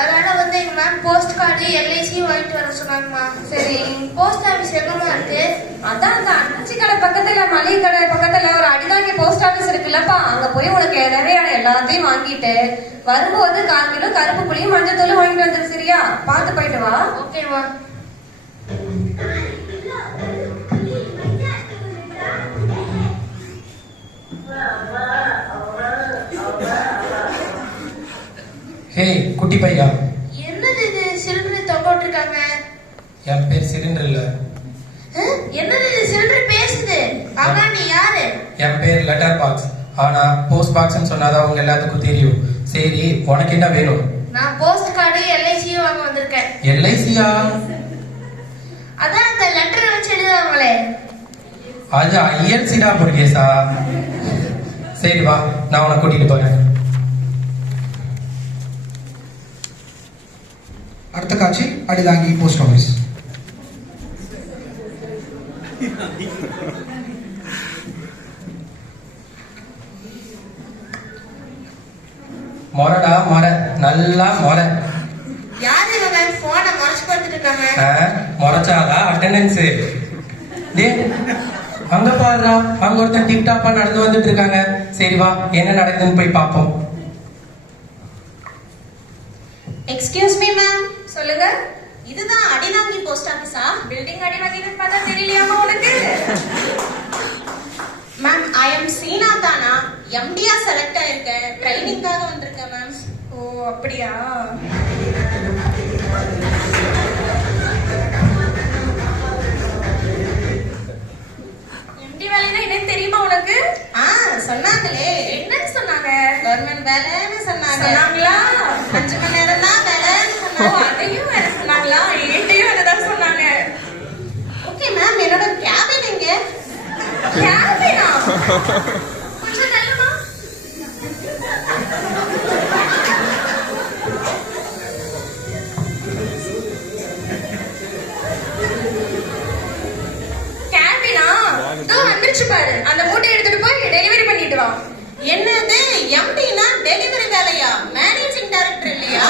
அதனால வந்து எங்க மேம் போஸ்ட் கார்டு எல்ஐசியும் வாங்கிட்டு வர சொன்னாங்கம்மா. சரி, போஸ்ட் ஆஃபீஸ் எங்கம்மா இருக்கு? அதான் அந்த அண்ணாச்சி கடை பக்கத்துல, மளிகை கடை பக்கத்துல ஒரு அடிதாங்கி போஸ்ட் ஆபீஸ் இருக்குல்லப்பா, அங்க போய் உனக்கு தேவையான எல்லாத்தையும் வாங்கிட்டு வரும்போது 1/4 கிலோ கருப்பு புளியும் மஞ்சள் தூளும் வாங்கிட்டு வந்துரு. சரியா? பார்த்து போயிட்டு வா. ஓகேம்மா. ஹே குட்டி பையா, என்னது இது? சிலிண்டர் தொங்க விட்டுருக்காங்க. என் பேர் சிலிண்டர் இல்ல. என்னது இது? சிலிண்டர் பேசுது. ஆனா நீ யாரு? என் பேர் லெட்டர் பாக்ஸ். ஆனா போஸ்ட் பாக்ஸ்னு சொன்னாதான் உங்க எல்லாத்துக்கும் தெரியும். சரி, உனக்கு என்ன வேணும்? நான் போஸ்ட் கார்டு எல்ஐசியும் வாங்க வந்திருக்கேன். எல்ஐசியா? அதான் அந்த லெட்டர் வச்சு எழுதுவாங்களே. அது ஐஎல்சிடா முருகேசா. சரி வா, நான் உனக்கு கூட்டிட்டு போறேன். அடுத்த காட்சி அடிதாங்கி போஸ்ட் ஆஃபீஸ். மொரடா மொர, நல்லா மொர. யாரு இவங்க போனை மறைச்சு பார்த்துட்டு இருக்காங்க? மொரச்சாதா அட்டெண்டன்ஸ்? டே அங்க பாருடா, அங்க ஒருத்தன் டிப்டாப்பா நடந்து வந்துட்டு இருக்காங்க. சரி வா, என்ன நடக்குதுன்னு போய் பார்ப்போம். Excuse me ma'am. சொல்லுங்க. இதுதான் அடிதாங்கி போஸ்ட் ஆபீஸா? பில்டிங் அடிவாங்கிட்டு பார்த்தா தெரியலையாமா உனக்கு? மேம், ஐ எம் சீனா தானா, எம்டியா செலக்ட் ஆயிருக்கேன். ட்ரைனிங்காக வந்திருக்கேன் மேம். ஓ அப்படியா? எம்டி வேலைனா என்னன்னு தெரியுமா உனக்கு? சொன்னாங்களே. என்னன்னு சொன்னாங்க? கவர்மெண்ட் வேலைன்னு சொன்னாங்க. சொன்னாங்களா? 5 மணி நேரம் தான் வேலைன்னு ஓ, சொன்னாங்க. அதையும் வேற சொன்னாங்களா? என்கிட்டயும் அதுதான் சொன்னாங்க. ஓகே மேம், என்னோட கேபின் எங்க? கேபினா? கொஞ்சம் தள்ளுமா? கேபினா? இதோ வந்துருச்சு பாரு. அந்த மூட்டை எடுத்துட்டு போய் டெலிவரி பண்ணிட்டு வா. என்னது எம்டினா டெலிவரி வேலையா? மேனேஜிங் டைரக்டர் இல்லையா?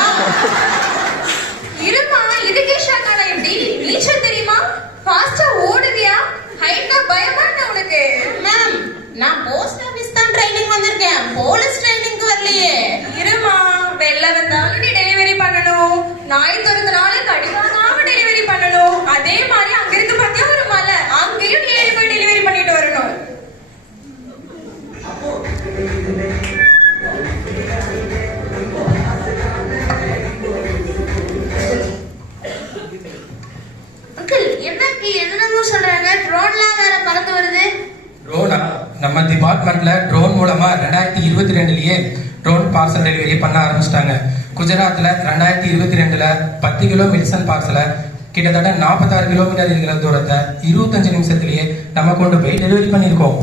இருமா, இதுக்கே ஷாக்கானா எப்படி? நீச்சல் தெரியுமா? ஃபாஸ்டா ஓடுவியா? ஹைட்னா பயமா என்ன உனக்கு? மேம், நான் போஸ்ட் ஆபீஸ் தான் ட்ரைனிங் வந்திருக்கேன், போலீஸ் ட்ரைனிங்க்கு வரலையே. இருமா, வெளில வந்தாலும் நீ டெலிவரி பண்ணணும். நாய் திறந்தனாலும் கடிவாங்காம டெலிவரி பண்ணணும். அதே மாதிரி அங்க இருந்து பார்த்தியா ஒரு மலை, அங்கேயும் நீ ஏறி போய் டெலிவரி பண்ணிட்டு வரணும். அங்கிள், என்னக்கு என்னமோ சொல்றாங்க? ட்ரோன்லாம் வேற பறந்து வருது. ட்ரோனா? நம்ம டிபார்ட்மெண்ட்ல ட்ரோன் மூலமா 2022லயே ட்ரோன் பார்சல் டெலிவரி பண்ண ஆரம்பிச்சிட்டாங்க. குஜராத்ல 2022ல 10 கிலோ மெடிசன் பார்சலை கிட்டத்தட்ட 46 கிலோமீட்டர் இருக்கிற தூரத்தை 25 நிமிஷத்திலேயே நம்ம கொண்டு போய் டெலிவரி பண்ணிருக்கோம்.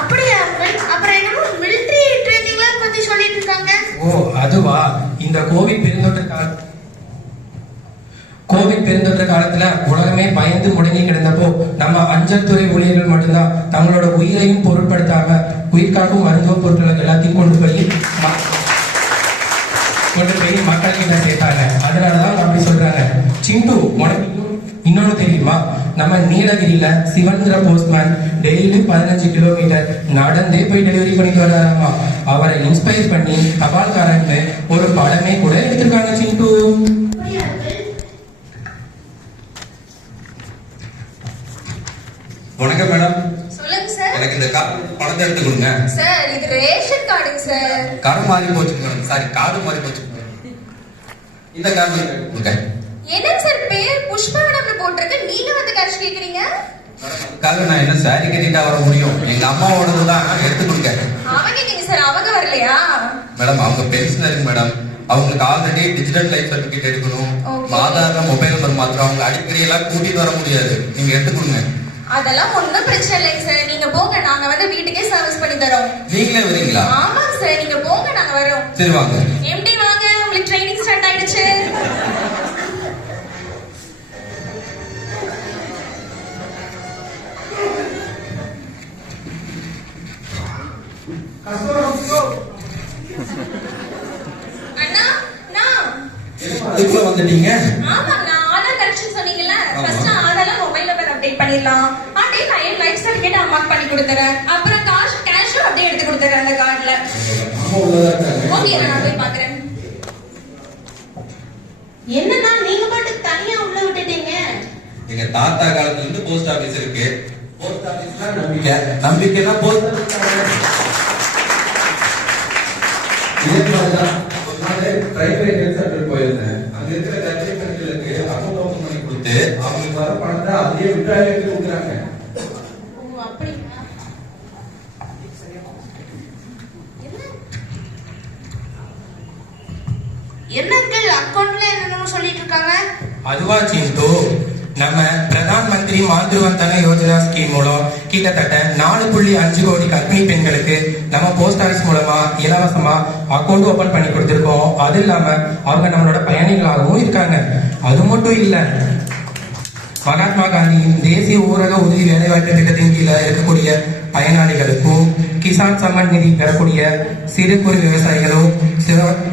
அப்படியா அங்கிள்? அப்புறம் என்னமோ மிலிட்டரி ட்ரைனிங்லாம் பத்தி சொல்லிட்டு இருக்காங்க. ஓ அதுவா? இந்த கோவிட் பெருந்தொற்று காலத்துல உலகமே பயந்து முடங்கி கிடந்தப்போ நம்ம அஞ்சல் துறை ஊழியர்கள் மட்டும்தான் தங்களோட உயிரையும் பொருட்படுத்தாம உயிர்காக்கும் மருத்துவ பொருட்கள் எல்லாத்தையும் கொண்டு போய் மக்கள் கிட்ட சேர்த்தாங்க. அதனாலதான் அப்படி சொல்றாங்க. சிண்டு, உனக்கு இன்னொன்னு தெரியுமா? நம்ம நீலகிரியில சிவந்திர போஸ்ட்மேன் டெய்லி 15 கிலோமீட்டர் நடந்தே போய் டெலிவரி பண்ணிட்டு வர்றாராமா. அவரை இன்ஸ்பயர் பண்ணி தபால்காரன்னு ஒரு படமே கூட எடுத்திருக்காங்க. சிண்டு, வணக்கம் மேடம். சொல்லுங்க சார். எனக்கு இந்த பணத்தை எடுத்து கொடுங்க சார். இது ரேஷன் கார்டுங்க சார். கார்டு மாறி போச்சு மேடம். சாரி, கார்டு மாறி போச்சு மேடம். இந்த கார்டு கொடுங்க. என்னங்க சார் பேர் புஷ்பா மேடம்னு போட்டிருக்கு, நீங்க வந்து கேஷ் கேக்குறீங்க? அதுக்காக நான் என்ன சாரி கட்டிட்டா வர முடியும்? எங்க அம்மாவோடது தான், எடுத்து கொடுங்க. அவங்க எங்க சார்? அவங்க வரலையா? மேடம், அவங்க பென்ஷனருக்கு மேடம். அவங்களுக்கு ஆல்ரெடி டிஜிட்டல் லைஃப் சர்டிபிகேட் எடுக்கணும். ஆதார மொபைல் நம்பர் மாத்திரம். அவங்க அடிக்கடி எல்லாம் கூட்டிட்டு வர முடியாது. நீங்க எடுத்து கொடுங்க. அதெல்லாம் ஒண்ணும் பிரச்சனை இல்லைங்க சார். நீங்க போங்க, நாங்க வந்து வீட்டுக்கே சர்வீஸ் பண்ணி தரோம். நீங்களே வரீங்களா? ஆமாங்க சார், நீங்க போங்க, நாங்க வரோம். சரி வாங்க. எம்டி வாங்க, உங்களுக்கு ட்ரைனிங் ஸ்டார்ட் ஆயிடுச்சு. அண்ணா அதுக்குள்ள வந்துட்டீங்க. ஆமாங்கண்ணா, ஆதார் கரெக்ஷன் சொன்னீங்கல்ல. ஆமா. ஃபர்ஸ்ட் ஆதார்ல மொபைல் நம்பர் அப்டேட் பண்ணிடலாம். அப்படியே நான் லைஃப் சர்டிபிகேட் அம்மாக்கு பண்ணி கொடுத்துறேன். அப்புறம் கேஷும் அப்படியே எடுத்து கொடுத்துறேன் அந்த கார்டுல. அம்மா உள்ளதா இருக்காங்க. ஓகே, நான் போய் பாக்குறேன். என்னன்னா நீங்க பாட்டுக்கு தனியா உள்ள விட்டுட்டீங்க? எங்க தாத்தா காலத்துல இருந்து போஸ்ட் ஆபீஸ் இருக்கு. போஸ்ட் ஆபீஸ்னா நம்பிக்கை, நம்பிக்கைனா போஸ்ட் ஆபீஸ். இதே மாதிரிதான் ஒரு நாள் பிரைமரி ஹெல்த் சென்டர் போயிருந்தேன். அங்க இருக்கிற கல்வி பெண்களுக்கு அக்கௌண்ட் ஓபன் பண்ணி கொடுத்து அவங்களுக்கு வர பணத்தை அப்படியே விட்ராயல் எடுத்து கொடுக்குறாங்க. ஓ அப்படிங்களா? என்னங்க அக்கௌண்ட்ல என்னன்னு சொல்லிட்டு இருக்காங்க? அதுவா சிண்டு, நம்ம பிரதான் மந்திரி மாத்ருவந்தன யோஜனா ஸ்கீம் மூலம் கிட்டத்தட்ட 4.5 கோடி கர்ப்பிணி பெண்களுக்கு நம்ம போஸ்ட் ஆபீஸ் மூலமா இலவசமா அக்கௌண்ட் ஓபன் பண்ணி கொடுத்திருக்கோம். அது இல்லாம அவங்க நம்மளோட பயணிகளாகவும் இருக்காங்க. அது மட்டும் இல்ல, மகாத்மா காந்தியின் தேசிய ஊரக உறுதி வேலைவாய்ப்பு திட்டத்தின் கீழே இருக்கக்கூடிய பயனாளிகளுக்கும் கிசான் சம்மன் நிதி பெறக்கூடிய சிறு குறு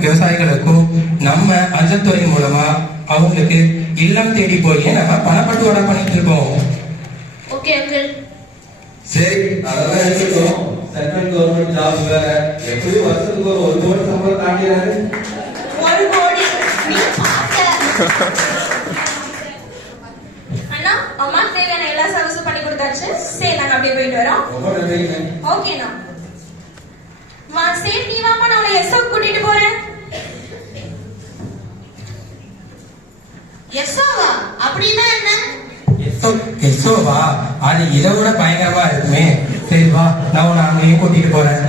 விவசாயிகளுக்கும் நம்ம அஞ்சல் துறை மூலமா அவங்களுக்கு இல்லம் தேடி போய் நம்ம பணப்பட்டுவாடா பண்ணிட்டு இருக்கோம். Okay uncle. சரி, அதெல்லாம் எடுத்துக்கணும். சென்ட்ரல் கவர்மெண்ட் ஜாப் வேற, எப்படி வருஷத்துக்கு ஒரு 1 கோடி சம்பளம் தாண்டியாரு. 1 கோடி நீ பார்த்த. அண்ணா, அம்மாக்கு தேவையான எல்லா சர்வீஸும் பண்ணி கொடுத்தாச்சு. சரி, நாங்க அப்படியே போயிட்டு வரோம். ரொம்ப நன்றிங்க. ஓகேண்ணா. சரி, நீ வாமா, நான் உன்னை எஸ்ஓ கூட்டிட்டு போறேன். எஸ்ஓவா? அப்படின்னா என்ன? எஸ்ஓவா? அது இதை விட பயங்கரமா இருக்குமே. சரி வா, நான் உன்னை அங்கேயும் கூட்டிட்டு போறேன்.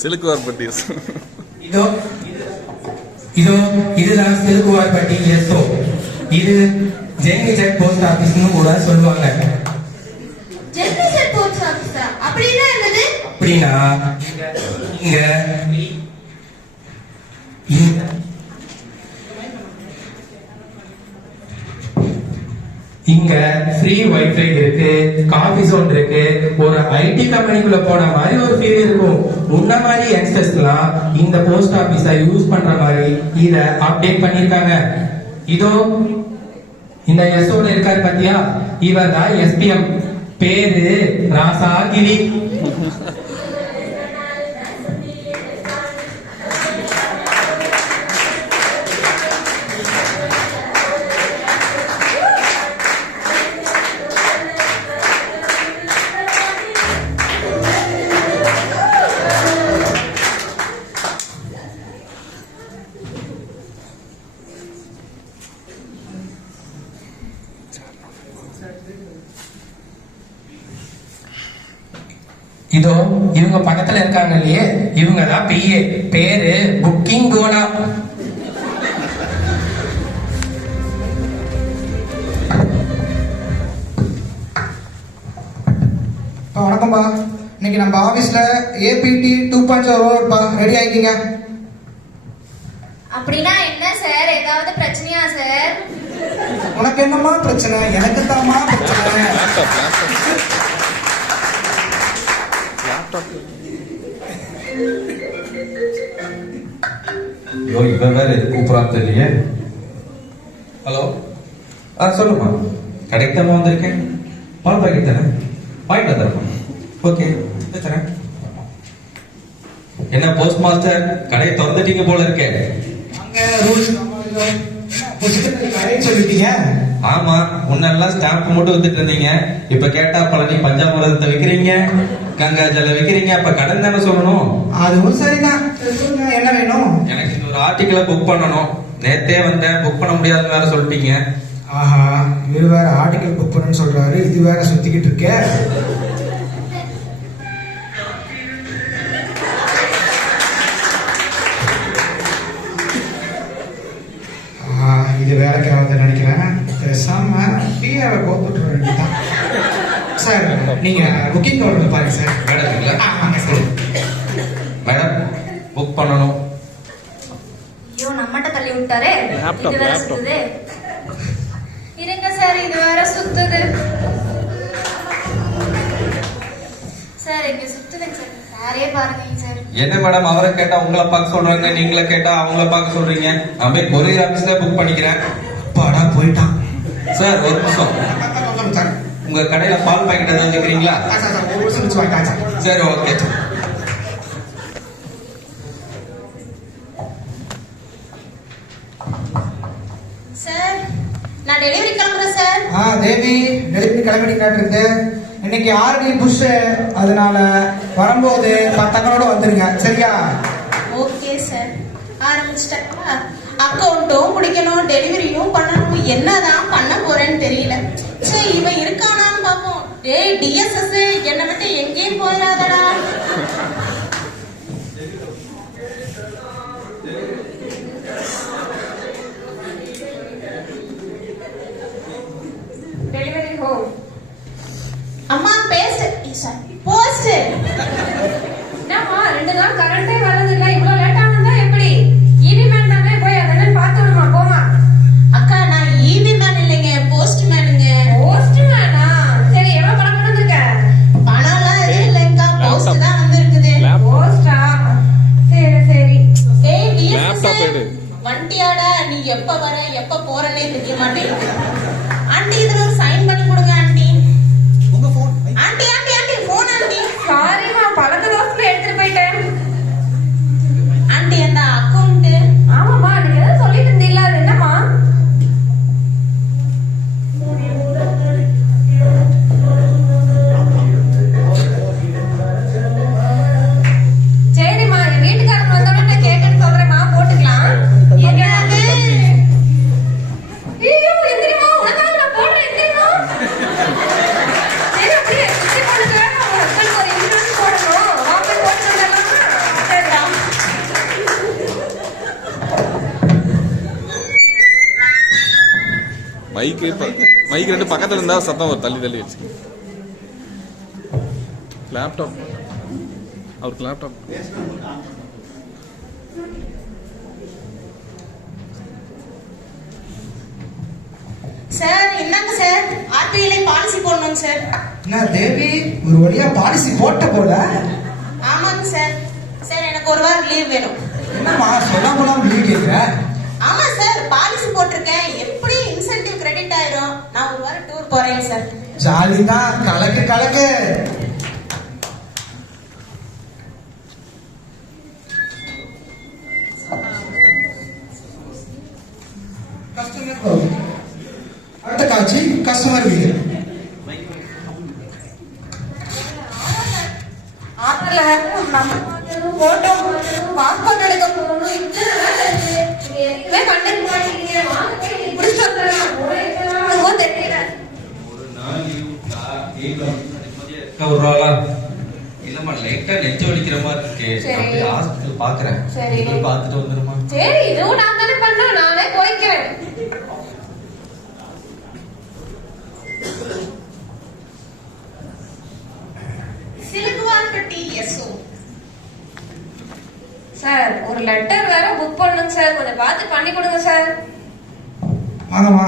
சிலுக்குவார்பட்டி. இதோ இதோ இதுதான் சிலுக்குவார்பட்டி எஸ்ஓ. இது ஜென்னிஜெட் போஸ்ட் ஆபீஸ்னு கூட சொல்லுவாங்க. ஜென்னிஜெட் போஸ்ட் ஆபீஸா? அப்படின்னா என்னது? அப்படின்னா இங்க இங்க ஃப்ரீ வைஃபை இருக்கு, காபி ஜோன் இருக்கு, ஒரு ஐடி கம்பெனிக்குள்ள போன மாதிரி ஒரு ஃபீல் இருக்கும். உன்ன மாதிரி யங்ஸ்டர்ஸ்லாம் இந்த போஸ்ட் ஆபீஸை யூஸ் பண்ற மாதிரி இத அப்டேட் பண்ணிருக்காங்க. இதோ இந்த எஸ்ஓல இருக்காரு பாத்தியா, இவர் தான் எஸ்பிஎம். பேரு ராசாகிரி. இதோ இவங்க பக்கத்துல இருக்காங்க இல்லையே, இவங்க தான் பிஏ. பேரு புக்கிங் கோலா. வணக்கம்பா. இன்னைக்கு நம்ம ஆபீஸ்ல ஏபிடி 2.0 ரெடி ஆயிக்கீங்க. அப்படின்னா என்ன சார்? ஏதாவது பிரச்சனையா சார்? உனக்கு என்னமா பிரச்சனை? எனக்கு தாமா பிரச்சனை. ஐயோ, இவன் வேற எது கூப்பிடான்னு தெரியலையே. ஹலோ, சொல்லுமா. கடைக்கு தான் வந்திருக்கேன். பால் பாக்கெட் தானே, வாங்கிட்டு வந்துடுமா. ஓகே, தரேன். என்ன போஸ்ட் மாஸ்டர், கடையை திறந்துட்டீங்க போல இருக்கேன். அங்க ரூல்ஸ் சொல்லிட்டீங்க. ஆமா, முன்னெல்லாம் ஸ்டாம்ப் மட்டும் வித்துட்டு இருந்தீங்க. இப்ப கேட்டா பழனி பஞ்சாமிரதத்தை விக்கிறீங்க, கங்கா ஜல விக்கிறீங்க. அப்ப கடன் தானே சொல்லணும். அதுவும் சரிதான். என்ன வேணும்? எனக்கு இந்த ஒரு ஆர்டிக்கலை புக் பண்ணணும். நேத்தே வந்தேன், புக் பண்ண முடியாதுன்னு வேற சொல்லிட்டீங்க. ஆஹா, இவரு வேற ஆர்டிக்கல் புக் பண்ணுன்னு சொல்றாரு. இது வேற சுத்திக்கிட்டு இருக்க. இது வேலைக்கு ஆகுது நினைக்கிறேன். பேசாம பிஏவை கோத்துட்டு வேண்டியதான். சார், நீங்க புக்கிங் கவுண்டர் பாருங்க சார். மேடம் இல்ல? ஆமாங்க சார். மேடம், புக் பண்ணணும். ஐயோ, நம்மகிட்ட தள்ளி விட்டாரே. லேப்டாப், இது வேற லேப்டாப். சுத்துது. இருங்க சார், இது வேற சுத்துது. சார், இங்க சுத்துதுங்க சார். சாரே பாருங்க சார். என்ன மேடம் அவரை கேட்டா உங்களை பார்க்க சொல்றாங்க, நீங்களே கேட்டா அவங்கள பார்க்க சொல்றீங்க. நான் போய் கொரியர் ஆபீஸ்ல புக் பண்ணிக்கிறேன். அப்பாடா போயிட்டான். சார் ஒரு நிமிஷம், சார் உங்க கடையில பால் பாக்கெட் ஏதாவது வைக்கிறீங்களா? ஒரு நிமிஷம் வச்சு வாங்கிட்டான் சார். சரி ஓகே. சார் நான் டெலிவரி கிளம்புறேன் சார். தேவி டெலிவரி கிளம்பிட்டு இன்னைக்கு ஆர்டி புஷ், அதனால வரும்போது 10 அக்கௌண்டோட வந்துருங்க சரியா? Okay sir. ஆரம்பிச்சிட்டா அக்கௌண்ட்டும் பிடிக்கணும், டெலிவரியும் பண்ணணும், என்னதான் பண்ண போறேன்னு தெரியல. சரி இவன் இருக்கானான்னு பாப்போம். டேய் டிஎஸ்எஸ் என்னை விட்டு எங்கேயும் போயிடாதடா. Delivery home. அம்மா பேஸ்ட் போஸ்ட். என்னம்மா 2 நாள் கரண்டே வரது இல்ல, இவ்வளவு லேட்டா வந்தா எப்படி? ஈவி மேன் தானே, போய் அதெல்லாம் பார்த்து விடுமா, போமா. அக்கா நான் ஈவி மேன் இல்லைங்க, போஸ்ட் மேனுங்க. போஸ்ட் மேனா? சரி எவ்வளவு பணம் கொண்டு வந்திருக்க? பணம்லாம் எதுவும் இல்லைங்கக்கா, போஸ்ட் தான் வந்திருக்குது. போஸ்டா? சரி சரி. ஏய் டிஎஸ்எஸ் வண்டியாடா, நீ எப்ப வர எப்ப போறனே தெரிய மாட்டேங்குது. ஆண்டி இதுல ஒரு சைன் பண்ணி கொடுங்க ஆண்டி. உங்க phone aunty aunty aunty phone aunty. சாரிமா, பழக்க தோசையில எடுத்துட்டு போயிட்டேன். ஆண்டி அந்த அக்கவுண்ட். ஆமாமா, நீங்க ஏதோ சொல்லிட்டு இருந்தீங்களா, அது என்னம்மா? சரிம்மா, என் வீட்டுக்காரங்க வந்தோடனே நான் கேட்டேன்னு சொல்றேம்மா, போட்டுக்கலாம். என்னது? ஐயோ, எந்திரிம்மா, உனக்காக நான் போடுறேன், எந்திரிம்மா. சரி, அப்படியே சுத்தி போடுங்க. உங்க ஹஸ்பண்டுக்கு ஒரு இன்சூரன்ஸ் போடணும். வா, போய் போட்டு வந்துடலாமா? சரிடா. மைக் 2 பக்கத்துல இருந்தா சத்தம் வரும், தள்ளி தள்ளி வச்சு. லேப்டாப் அவருக்கு லேப்டாப். சார் என்னங்க சார், ஆர்பிஐல பாலிசி போடணும் சார். என்ன தேவி ஒரு வழியா பாலிசி போட்ட போல? ஆமாங்க சார். சார் எனக்கு ஒரு வாரம் லீவ் வேணும். என்னம்மா சொல்லாமலாம் லீவ் கேட்குற? ஆமா சார், பாலிசி போட்டிருக்கேன், எப்படி இன்சென்டிவ் கிரெடிட் ஆயிரும். நான் ஒரு வாரம் டூர் போறேன் சார். ஜாலி தான், கலக்கு கலக்கு. அடுத்த காட்சி கஸ்டமர் வீடு. ஆத்துல நம்ம பார்க்கணும், போட்டோ பார்க்கணும், பாஸ்போர்ட் எடுக்க போகணும், இத்தனை வேலை இருக்கு. நீங்க எதுவுமே கண்டுக்க மாட்டீங்க. வாங்க போய் நீங்க பிடிச்சிட்டு வந்துடலாம். ஒரே நாளும் தெரியல. ஒரு நாள் விடுறாளா? இல்லம்மா லைட்டா நெஞ்சு வலிக்கிற மாதிரி இருக்கு. சரி. அப்படியே ஹாஸ்பிடல் பாக்குறேன். சரி. போய் பார்த்துட்டு வந்துருமா? சரி, இதுவும் நான் தானே பண்றேன், நானே போய்க்கிறேன். சிலுக்குவார்பட்டி எஸ்ஓ. சார் ஒரு லெட்டர் வேற புக் பண்ணணும் சார், கொஞ்சம் பார்த்து பண்ணி கொடுங்க சார். வாங்கம்மா,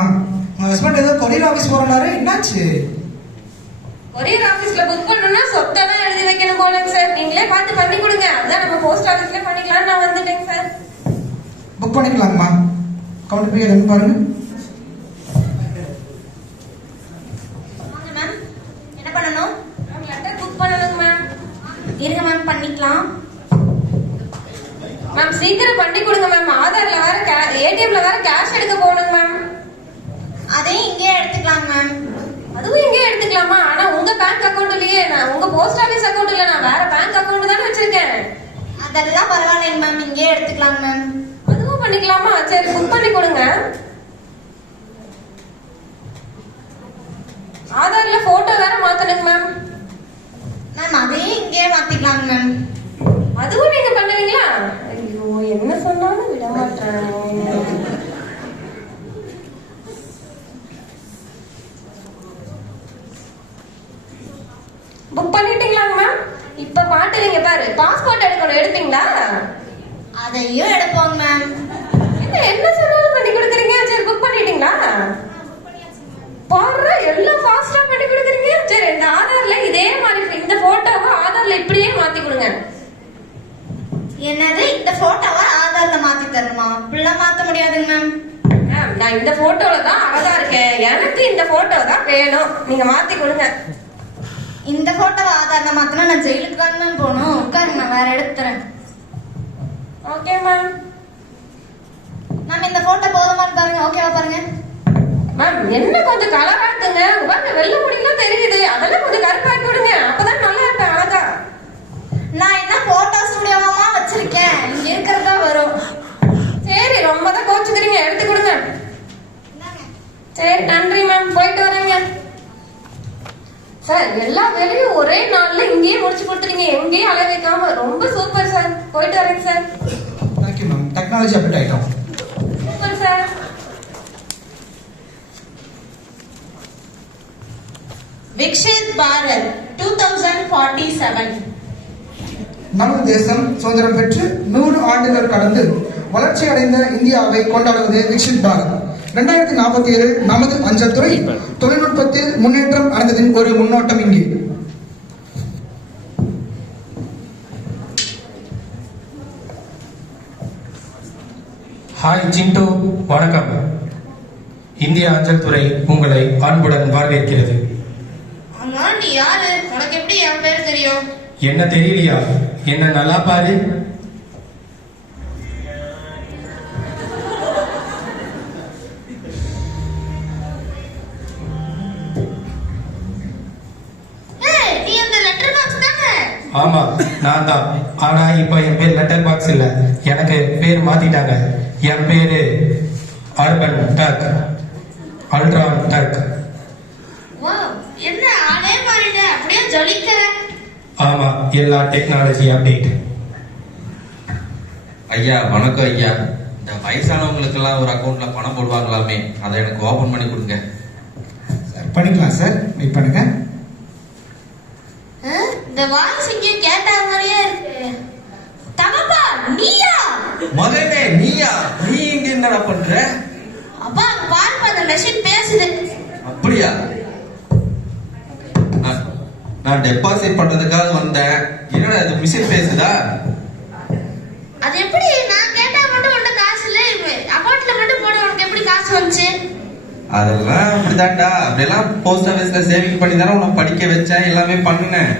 உங்க ஹஸ்பண்ட் ஏதோ கொரியர் ஆபீஸ் போறாரு, என்னாச்சு? கொரியர் ஆபீஸ்ல புக் பண்ணணும்னா சொத்தெல்லாம் எழுதி வைக்கணும் போலங்க சார். நீங்களே பார்த்து பண்ணி கொடுங்க. அதான் நம்ம போஸ்ட் ஆபீஸ்ல பண்ணிக்கலாம், நான் வந்துட்டேங்க சார். புக் பண்ணிக்கலாங்கம்மா. கவுண்டர் போய் என்ன பாருங்க. வாங்க மேம், என்ன பண்ணணும்? லெட்டர் புக் பண்ணணுங்க மேம். இருங்க மேம், பண்ணிக்கலாம். மேம் சீக்கிரம் பண்ணி கொடுங்க மேம். ஆதார்ல வேற ஏடிஎம்ல வேற கேஷ் எடுக்க போகணுங்க மேம். அதையும் இங்கே எடுத்துக்கலாம் மேம். அதுவும் இங்கே எடுத்துக்கலாமா? ஆனா உங்க பேங்க் அக்கவுண்ட்லயே, நான் உங்க போஸ்ட் ஆபீஸ் அக்கவுண்ட் இல்ல, நான் வேற பேங்க் அக்கவுண்ட் தானே வச்சிருக்கேன். அதெல்லாம் பரவாயில்லைங்க மேம், இங்கே எடுத்துக்கலாம் மேம். அதுவும் பண்ணிக்கலாமா? சரி புக் பண்ணி கொடுங்க. ஆதார்ல போட்டோ வேற மாத்தணுங்க மேம். மேம் அதையும் இங்கே மாத்திக்கலாம் மேம். அதுவும் நீங்க பண்ணுவீங்களா? ஐயோ, என்ன சொன்னாலும் விட மாட்டேன். புக் பண்ணிட்டீங்களாங்க மேம்? இப்ப மாட்டுவீங்க பாரு. பாஸ்போர்ட் எடுக்கணும், எடுப்பீங்களா? அதையும் எடுப்போம் மேம். என்ன சொன்னாலும் பண்ணி கொடுக்குறீங்க. சரி புக் பண்ணிட்டீங்களா? பாரு எல்லாம் ஃபாஸ்டா பண்ணி கொடுக்குறீங்க. சரி இந்த ஆதார்ல இதே மாதிரி இந்த போட்டோவை ஆதார்ல இப்படியே மாத்தி கொடுங்க. என்னது இந்த போட்டோவை ஆதார்ல மாத்தி தரணுமா? அப்படிலாம் மாத்த முடியாதுங்க மேம். மேம் நான் இந்த போட்டோல தான் அழகா இருக்கேன், எனக்கு இந்த போட்டோ தான் வேணும், நீங்க மாத்தி கொடுங்க. இந்த போட்டோவை ஆதார்ல மாத்தினா நான் ஜெயிலுக்கு தான் மேம் போகணும். உட்காருங்க, நான் வேற எடுத்துறேன். Okay ma'am. மேம் இந்த போட்டோ போதுமான்னு பாருங்க. ஓகேவா பாருங்க. மேம் என்ன கொஞ்சம் கலரா இருக்குங்க, உங்க வெள்ளை முடியெல்லாம் தெரியுது, அதெல்லாம் கொஞ்சம் கருப்பாக்கி விடுங்க, அப்பதான் நல்லா இருப்பேன் அழகா. நான் என்ன போட்டோ ஸ்டுடியோவா வச்சிருக்கேன், இங்க இருக்கிறதா வரும். சரி ரொம்ப தான் கோச்சுக்கிறீங்க, எடுத்து கொடுங்க. சரி நன்றி மேம், போயிட்டு வரேங்க. சார் எல்லா வேலையும் ஒரே நாள்ல இங்கேயே முடிச்சு கொடுத்துறீங்க, எங்கேயும் அலை வைக்காம, ரொம்ப சூப்பர் சார். போயிட்டு வரேங்க sir. Thank you ma'am. Technology update ஆகிட்டோம். Super sir. விக்ஷித் பாரத் 2047. நமது தேசம் சுதந்திரம் பெற்று 100 ஆண்டுகள் கடந்து வளர்ச்சி அடைந்த இந்தியாவை கொண்டாடுவது விக்ஷித் பாரத். 2047 நமது அஞ்சல் துறை தொழில்நுட்பத்தில் முன்னேற்றம் அடைந்ததின் ஒரு முன்னோட்டம் இங்கே. ஹாய் சிண்டு, வணக்கம். இந்திய அஞ்சல் துறை உங்களை அன்புடன் வரவேற்கிறது. ஆமா நீ யாரு? உனக்கு எப்படி என் பேர் தெரியும்? என்ன தெரியலையா? என்ன நல்லா பாரு. நீ அந்த லெட்டர் பாக்ஸ் தானே? ஆமா நான் தான். ஆனா இப்ப என் பேர் லெட்டர் பாக்ஸ் இல்ல, எனக்கு பேர் மாத்திட்டாங்க. என் பேரு அர்பன் டர்க், அல்ட்ரான் டர்க். என்ன ஆளே மாறிட்ட, அப்படியே ஜொலிக்கிற. ஆமா, எல்லா டெக்னாலஜி அப்டேட். ஐயா வணக்கம் ஐயா. இந்த வயசானவங்களுக்கு எல்லாம் ஒரு அக்கௌண்ட்ல பணம் போடுவாங்களாமே, அதை எனக்கு ஓபன் பண்ணி கொடுங்க. சார் பண்ணிக்கலாம் சார், வெயிட் பண்ணுங்க. இந்த வாய்ஸ் இங்கே கேட்ட மாதிரியே இருக்கு. தகப்பா நீயா? மகனே நீயா? நீ இங்க என்னடா பண்ற? அப்பா அங்க பாருப்பா, அந்த மெஷின் பேசுது. அப்படியா? நான் டெபாசிட் பண்றதுக்காக வந்தேன். என்னடா இது மிஷின் பேசுதா? அது எப்படி? நான் கேட்டா மட்டும் உன்கிட்ட காசு இல்ல, அக்கௌண்ட்ல மட்டும் போட உனக்கு எப்படி காசு வந்துச்சு? அதெல்லாம் அப்படிதான்டா. அப்படியெல்லாம் போஸ்ட் ஆபீஸ்ல சேவிங் பண்ணி தானே உன்னை படிக்க வச்சேன், எல்லாமே பண்ணுனேன்.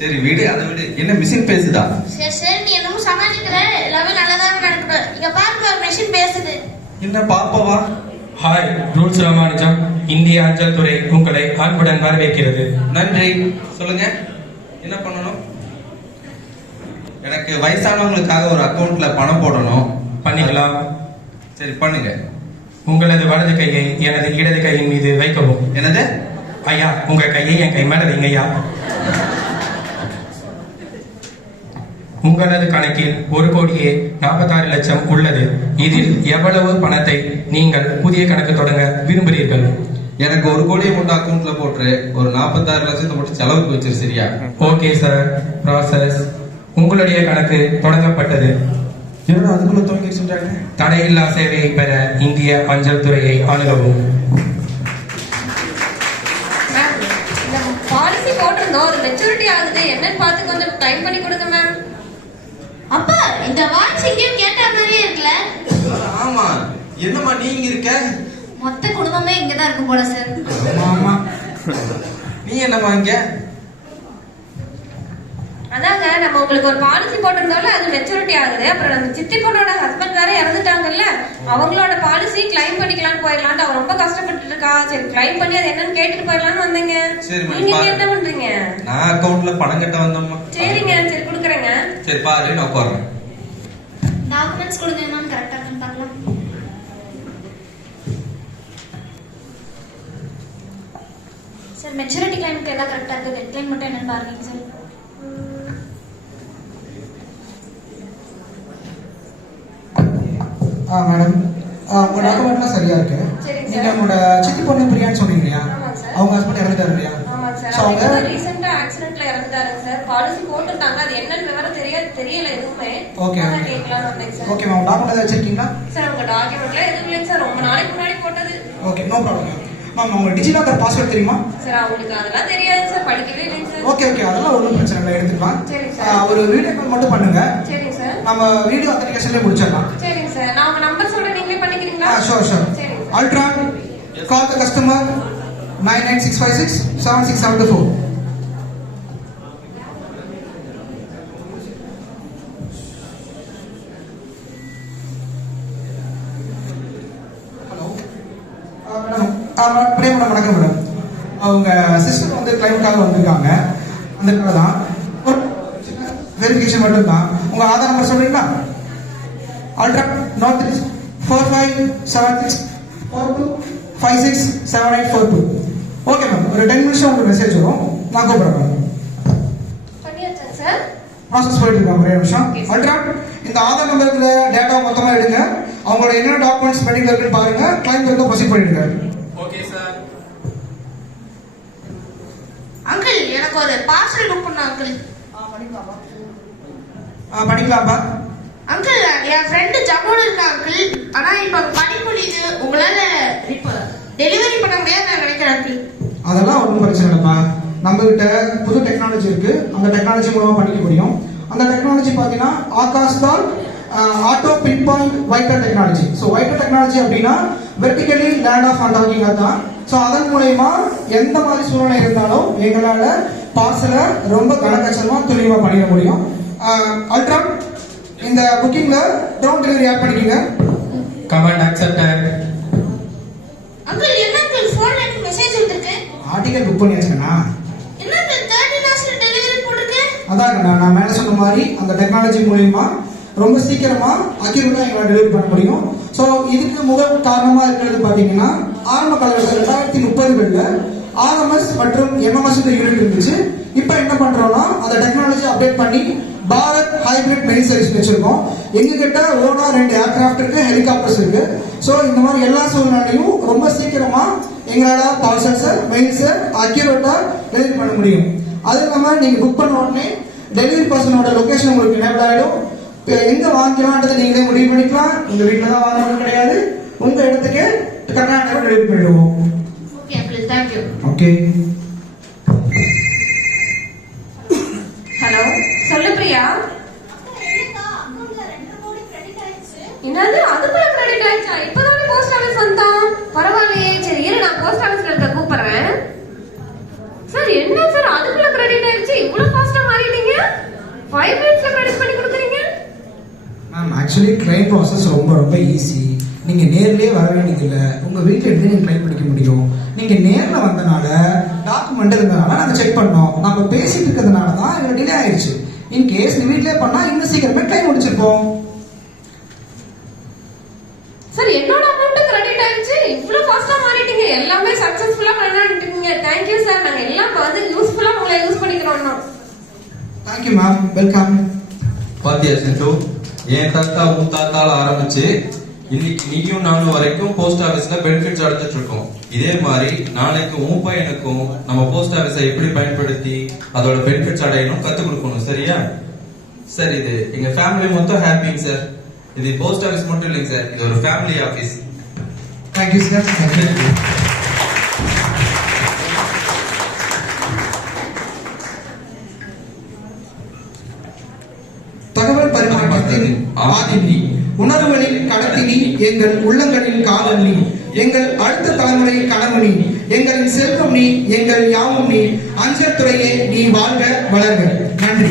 சரி விடு, அதை விடு. என்ன மிஷின் பேசுதா? சரி சரி, நீ என்னமோ சமாளிக்கிற, எல்லாமே நல்லதாக நடக்கணும். இங்க பாருப்பா மெஷின் பேசுது. என்ன பாப்பவா? Hi, rules Ramanujam. இந்திய அஞ்சல் துறை உங்களை அன்புடன் வரவேற்கிறது. நன்றி. சொல்லுங்க, என்ன பண்ணணும்? எனக்கு வயசானவங்களுக்காக ஒரு அக்கவுண்ட்ல பணம் போடணும். பண்ணிக்கலாம். சரி பண்ணுங்க. உங்களது வலது கையை எனது இடது கையின் மீது வைக்கவும். என்னது? ஐயா உங்க கையை என் கை மேல வைங்க ஐயா. உங்களது கணக்கில் 1,46,00,000 உள்ளது. இதில் எவ்வளவு பணத்தை நீங்கள் புதிய கணக்கு தொடங்க விரும்புகிறீர்கள்? எனக்கு 1 கோடி மட்டும் அக்கவுண்ட்ல போட்டுரு. ஒரு 46 லட்சத்தை மட்டும் செலவுக்கு வச்சிரு. சரியா? Okay sir, process. உங்களுடைய கணக்கு தொடங்கப்பட்டது. என்னடா அதுக்குள்ள துவங்கி சொல்றாங்க? தடையில்லா சேவையை பெற இந்திய அஞ்சல் துறையை அணுகவும். மேம் இந்த பாலிசி போட்டிருந்தோம், அது மெச்சூரிட்டி ஆகுது, என்னன்னு பார்த்து கொஞ்சம் டைம் பண்ணி கொடுங்க மேம். அப்பா இந்த வாய்ஸ் இங்கேயும் கேட்ட மாதிரியே இருக்குல்ல? ஆமா. என்னம்மா நீங்க இருக்க? மொத்த குடும்பமே இங்கதான் இருக்கும் போல சார். ஆமா. நீ என்னம்மா இங்க? அதாங்க நம்ம உங்களுக்கு ஒரு பாலிசி போட்டிருந்தோம்ல, அது மெச்சூரிட்டி ஆகுது. அப்புறம் நம்ம சித்தி பொண்ணோட ஹஸ்பண்ட் வேற இறந்துட்டாங்கல்ல, அவங்களோட பாலிசி கிளைம் பண்ணிக்கலாம்னு போயிடலான்ட்டு அவ ரொம்ப கஷ்டப்பட்டு இருக்கா. சரி கிளைம் பண்ணி அது என்னன்னு கேட்டுட்டு போயிடலாம்னு வந்தீங்க. சரி, நீங்க பாரு. என்ன பண்றீங்க? நான் அக்கவுண்ட்ல பணம் கட்ட வந்தம்மா. சரிங்க, சரி கொடுக்குறேங்க. சரி பாரு, நான் உட்கார்றேன். டாக்குமெண்ட்ஸ் கொடுங்க மேம், கரெக்டா இருக்குன்னு பார்க்கலாம். சார் மெச்சூரிட்டி கிளைமுக்கு எல்லாம் கரெக்டா இருக்கு, டெட் கிளைம் மட்டும் என்னன்னு பாருங்க சார். மேடம், உங்க டாக்குமெண்ட்லாம் சரியா இருக்கு. சரிங்க நீங்க சார். உங்களோட சித்தி பொண்ணு பிரியான்னு சொன்னீங்க இல்லையா? ஆமாங்க சார். அவங்க ஹஸ்பண்ட் இறந்துட்டாரு இல்லையா? ஆமாங்க சார். So, அவங்க அவங்க ரீசெண்டா ஆக்சிடென்ட்ல இறந்துட்டாருங்க சார். பாலிசி போட்டுட்டாங்க, அது என்னன்னு விவரம் தெரியல எதுவுமே. Okay, அதான் okay. கேட்கலாம்னு வந்தேங்க சார். ஓகே மேம், டாக்குமெண்ட் ஏதாவது வச்சிருக்கீங்களா? சார் உங்க டாக்குமெண்ட்ல எதுவும் இல்லைங்க சார், ரொம்ப நாளைக்கு முன்னாடி போட்டது. Okay, no problem. மேம் உங்க டிஜிலாக்கர் பாஸ்வேர்ட் தெரியுமா? சார் அவங்களுக்கு அதெல்லாம் தெரியாது சார், படிக்கவே இல்லைங்க சார். ஓகே அதெல்லாம் ஒன்றும் பிரச்சனை இல்லை, எடுத்துக்கலாம். சரிங்க சார். ஒரு வீடியோ கால் மட்டும் பண்ணுங்க. சரிங்க சார். நம்ம வீடியோ அத்தன்டிகேஷன்லேயே முடிச்சிடலாம். சரிங்க சார். நான் உங்க நம்பர் சொல்றேன், நீங்களே பண்ணிக்கிறீங்களா? ஷோர். சரிங்க. Ultron call the customer 996567674. Madam வணக்கம் மேடம். அவங்க சிஸ்டர் வந்து கிளைம்காக வந்திருக்காங்க. அந்த தான் ஒரு வெரிஃபிகேஷன் மட்டும் தான். உங்க ஆதார் நம்பர் சொல்றீங்களா? Ultra not 457642567842. ஓகே மேம், ஒரு 10 நிமிஷம் உங்களுக்கு மெசேஜ் வரும், நான் கூப்பிடுறேன். பண்ணியாச்சா சார்? ப்ராசஸ் போயிட்டு இருக்கோம், ஒரே நிமிஷம். Okay, sir. அல்ட்ரா இந்த ஆதார் நம்பருக்கு டேட்டா மொத்தமா எடுங்க. அவங்களோட என்னென்ன டாக்குமெண்ட்ஸ் பெண்டிங்ல இருக்குன்னு பாருங்க. கிளைம் வந்து ப்ரொசீட் பண்ணிடுங்க. Okay sir. அங்கிள் எனக்கு ஒரு பார்சல் புக் பண்ண அங்கிள். பண்ணிக்கலாம்ப்பா. அங்கிள் என் ஃப்ரெண்டு ஜம்மோடு இருக்கா அங்கிள். ஆனா இப்ப பனி பொழியுது, உங்களால இப்ப டெலிவரி பண்ண முடியாது நான் நினைக்கிறேன் அங்கிள். அதெல்லாம் ஒன்றும் பிரச்சனை இல்லைப்பா. நம்ம கிட்ட புது டெக்னாலஜி இருக்கு, அந்த டெக்னாலஜி மூலமா பண்ணிக்க முடியும். அந்த டெக்னாலஜி பார்த்தீங்கன்னா ஆகாஷ் தான் ஆட்டோ பின் பாயிண்ட் வைட்டர் டெக்னாலஜி. ஸோ வைட்டர் டெக்னாலஜி அப்படின்னா வெர்டிகலி லேண்ட் ஆஃப் அண்டாகிங் தான். ஸோ அதன் மூலயமா எந்த மாதிரி சூழ்நிலை இருந்தாலும் எங்களால் பார்சலை ரொம்ப கனக்கச்சரமா துல்லியமாக பண்ணிட முடியும். அல்ட்ரா இந்த புக்கிங்ல டோன் டெலிவரி ஆட் பண்ணிக்கங்க. Command accepted. அங்கிள் என்ன அங்கிள் ஃபோன்ல எனக்கு மெசேஜ் வந்திருக்கு. ஆர்டிகல் புக் பண்ணியாச்சுங்கண்ணா. என்ன அங்கிள் 30 ஹவர்ஸ்ல டெலிவரி போட்டுருக்கு. அதாங்கண்ணா, நான் மேலே சொன்ன மாதிரி அந்த டெக்னாலஜி மூலயமா ரொம்ப சீக்கிரமா அக்யூரேட்டா எங்களால் டெலிவரி பண்ண முடியும். ஸோ இதுக்கு முதல் காரணமா இருக்கிறது பார்த்தீங்கன்னா ஆரம்ப காலகட்டத்தில் 2030களில் ஆர்எம்எஸ் மற்றும் எம்எம்எஸ் யூனிட் இருந்துச்சு. இப்போ என்ன பண்றோம்னா அந்த டெக்னாலஜி அப்டேட் பண்ணி பாரத் ஹைபிரிட் மெயின் சர்வீஸ் வச்சிருக்கோம். எங்ககிட்ட ஓனா 2 ஏர்கிராஃப்ட் இருக்கு, ஹெலிகாப்டர்ஸ் இருக்கு. ஸோ இந்த மாதிரி எல்லா சூழ்நிலையும் ரொம்ப சீக்கிரமா எங்களால் பார்சல்ஸை மெயில்ஸை அக்யூரேட்டா டெலிவரி பண்ண முடியும். அது இல்லாமல் நீங்க புக் பண்ண உடனே டெலிவரி பர்சனோட லொகேஷன் உங்களுக்கு எனேபிள் ஆகிடும். எங்க வாங்கிக்கலாம்ன்றதை நீங்களே முடிவு பண்ணிக்கலாம். உங்க வீட்டில் தான் வாங்கணும் கிடையாது, உங்க இடத்துக்கு கர்நாடகா டெலிவரி பண்ணிடுவோம். Okay uncle, thank you. Okay. Hello, சொல்லு பிரியா. என்னது அதுக்குள்ள கிரெடிட் ஆயிடுச்சா? இப்பதான் போஸ்ட் ஆபீஸ் வந்தோம். பரவாயில்லையே, சரி இரு நான் போஸ்ட் ஆபீஸ்ல இருக்க கூப்பிடுறேன். சார் என்ன சார் அதுக்குள்ள கிரெடிட் ஆயிடுச்சு? இவ்வளவு ஃபாஸ்டா மாறிட்டீங்க. 5 மினிட்ஸ்ல கிரெடிட் பண்ணி கொடுக்குறீங்க. மேம் ஆக்சுவலி கிளைம் ப்ராசஸ் ரொம்ப ஈஸி. நீங்க நேர்லயே வர வேண்டியதில்லை, உங்க வீட்டில் இருந்து நீங்க கிளைம் பண்ணிக்க முடியும். நீங்க நேர்ல வந்தனால டாக்குமெண்ட் இருந்தனால நாங்க செக் பண்ணோம். நம்ம பேசிட்டு இருக்கிறதுனால தான் இவ்வளவு டிலே ஆயிடுச்சு. இன் கேஸ் நீ வீட்லயே பண்ணா இன்னும் சீக்கிரமே கிளைம் முடிச்சிருப்போம். சார் என்னோட அமௌண்ட் கிரெடிட் ஆயிடுச்சு. இவ்வளவு ஃபாஸ்டா மாறிட்டீங்க. எல்லாமே சக்சஸ்ஃபுல்லா பண்ணிட்டீங்க. Thank you sir. நாங்க எல்லாம் வந்து யூஸ்ஃபுல்லா உங்களை யூஸ் பண்ணிக்கிறோம். Thank you ma'am, welcome. பாத்தியா சிந்து, என் தாத்தா உன் தாத்தால ஆரம்பிச்சு இன்னைக்கு நீயும் நானும் வரைக்கும் போஸ்ட் ஆபீஸ்ல பெனிஃபிட்ஸ் அடைஞ்சிட்டு இருக்கோம். இதே மாதிரி நாளைக்கு உன் பையனுக்கும் நம்ம போஸ்ட் ஆபீஸை எப்படி பயன்படுத்தி அதோட பெனிஃபிட்ஸ் அடையணும் கத்து கொடுக்கணும். சரியா? சார் இது எங்க ஃபேமிலி மொத்தம் ஹாப்பிங்க சார். இது போஸ்ட் ஆபீஸ் மட்டும் இல்லைங்க சார், இது ஒரு ஃபேமிலி ஆபீஸ். Thank you sir. தகவல் பரிமாற்றத்தின் ஆதினி, உணர்வுகளில் கடத்தினி, எங்கள் உள்ளங்களில் காதல் நீ, எங்கள் அடுத்த தலைமுறை கனவு நீ, எங்களின் செல்வம் நீ, எங்கள் யாவும் நீ, அஞ்சல் துறையே நீ வாழ்க வளர்க. நன்றி.